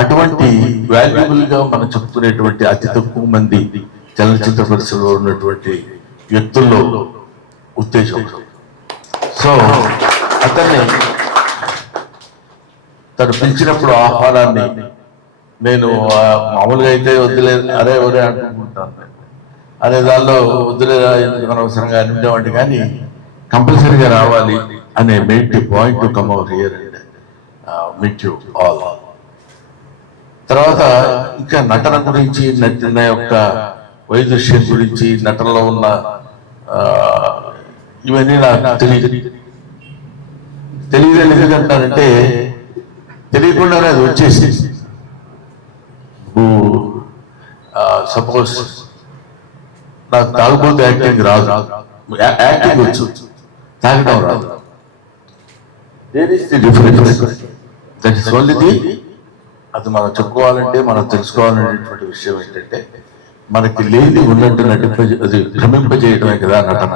అటువంటి వాల్యుబుల్ గా మనం చెప్పుకునేటువంటి అతి తక్కువ మంది చలనచిత్ర పరిశ్రమలో ఉన్నటువంటి వ్యక్తుల్లో ఉత్తేజం. సో అతన్ని తను పిలిచినప్పుడు ఆహ్వానాన్ని నేను మామూలుగా అయితే వద్దులేదు అరే ఒరే అనుకుంటాను, అనే దానిలో వద్దులేదా ఎందుకు అనవసరంగా అని ఉండేవాడిని, కానీ కంపల్సరీగా రావాలి అనే main point to come over here and meet you all. తర్వాత ఇంకా నటన గురించి, నటన యొక్క వైదృశ్యం గురించి, నటనలో ఉన్న ఇవన్నీ నాకు తెలియదు ఎందుకంటారంటే తెలియకుండానే అది వచ్చేసి. సపోజ్ నాకు తాగుబోతు యాక్టింగ్ రాదు, యాక్టింగ్ వచ్చు, తాగడం రాదు. That is only the. అది మనం చెప్పుకోవాలంటే, మనం తెలుసుకోవాలనేటువంటి విషయం ఏంటంటే, మనకి లేని ఉన్నట్టు అది భ్రమింపజేయడమే కదా నటన.